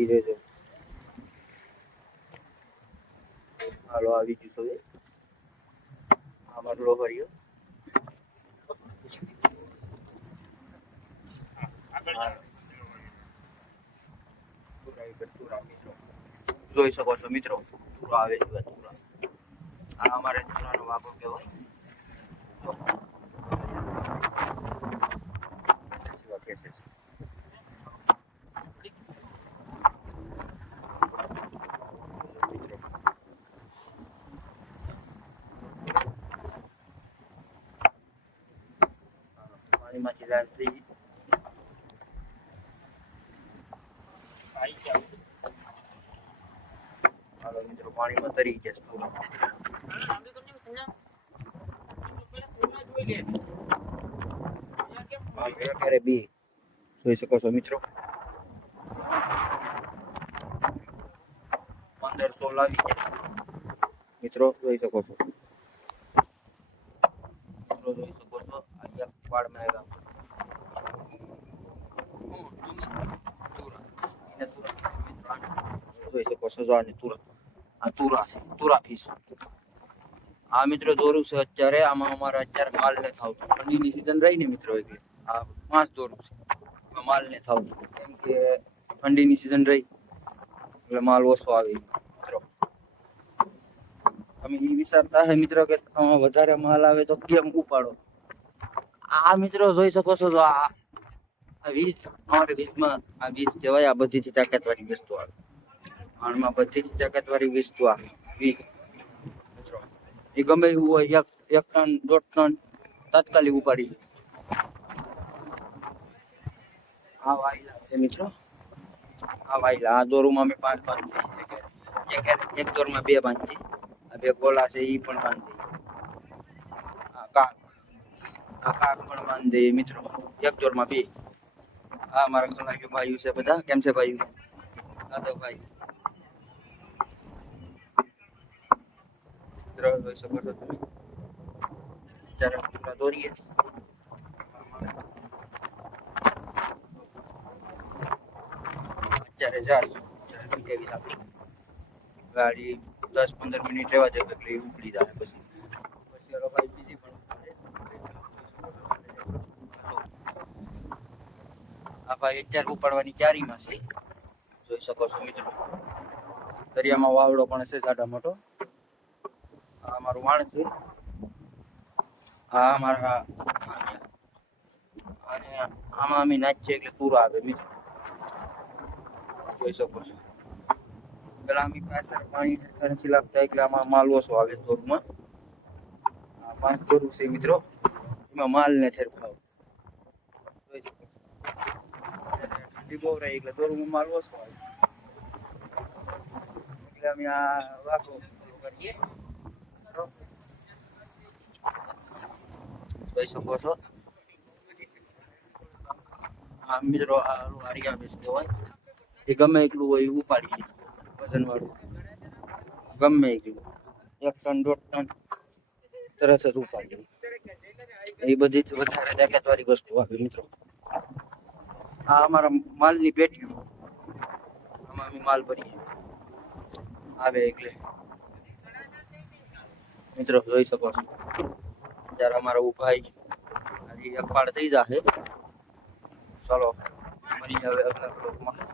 ધીરે ધીરે હાલો આવી ગયું છે આમાં થોડો ભર્યો જોઈ શકો છો મિત્રો પૂરો આવે છે પૂરા આ અમારે ચૂલાનો વાગો કહેવાય પાણીમાંથી લાલ થઈ હાલો મિત્રો પાણીમાં તરી જશે પૂરા ક્યારે બી જોઈ શકો છો મિત્રો 1500 લાવી મિત્રો જોઈ શકો છો જોઈ શકો છો આ એક પાડમાં આવ્યા જોઈ શકો છો આની તુરા છે તુરા ફીસ આ મિત્રો દોરું છે અત્યારે આમાં અમારા અત્યારે માલ ને થાવતો ઠંડીની સીઝન રહી ને મિત્રો એટલે આ 5 દોરું છે એમાં માલ ને થાવતો કેમ કે ઠંડીની સીઝન રહી એટલે માલ ઓછો આવે મિત્રો તમે એ વિચારતા હે મિત્રો કે વધારે માલ આવે તો કેમ ઉપાડો આ મિત્રો જોઈ શકો છો તો આ 20 અમારે 20 માં આ 20 કહેવાય આ બધીથી તાકાતવાળી વસ્તુ આવે આમાં બધીથી તાકાતવાળી વસ્તુ આવે 20 એ ગમે એવું હોય 1 ટન 1.5 ટન તાત્કાલિક ઉપાડી આ વાયલા છે મિત્રો આ વાયલા આ દોરુમાં અમે 5 બાંધી એક દોરમાં 2 બાંધી આ 2 ગોલા છે એ પણ બાંધી આ કાક પણ બાંધી મિત્રો એક દોરમાં 2 આ મારા ખલાઈઓ ભાઈઓ છે બધા કેમ છે ભાઈઓ દાદો ભાઈ જોઈ શકો છો તમે જ્યારે પૂરા દોરીએ અત્યારે જાશું કેવી આપણી ગાડી 10-15 મિનિટ રહેવા દે એટલે ઉપડી જાય પછી ભાઈ બીજી પણ આ ભાઈ અત્યારે ઉપાડવાની તૈયારીમાં છે જોઈ શકો છો મિત્રો દરિયામાં વાવડો પણ છે જાડા મોટો આ મારું વાણ છે આ મારા અને આમાં અમે નાખીએ એટલે તુરા આવે મિત્રો જોઈ શકો છો પેલા અમે પાછળ પાણી નથી લાગતા એટલે આમાં માલ ઓછો આવે દોરમાં 5 દોરું છે મિત્રો એમાં માલ ને ફેરફાવ જોઈ શકો ઠંડી બહુ રહી એટલે દોરમાં માલ ઓછો આવે એટલે અમે આ વાકો કરીએ જોઈ શકો છો આ મિત્રો આ હારિયા બેસ કહેવાય એ ગમે એટલું હોય ઉપાડી વજન વાળું ગમે એટલું 1 ટન 1.5 ટન તરત જ ઉપાડી એ બધી વધારે તાકાતવાળી વસ્તુ આવે મિત્રો આ અમારા માલની પેટીઓ આમાં અમે માલ ભરીએ આવે એટલે મિત્રો જોઈ શકો છો જ્યારે અમારા ઉભાઈ એક પાડ થઈ જશે ચલો મળીએ હવે અગલા બ્લોગમાં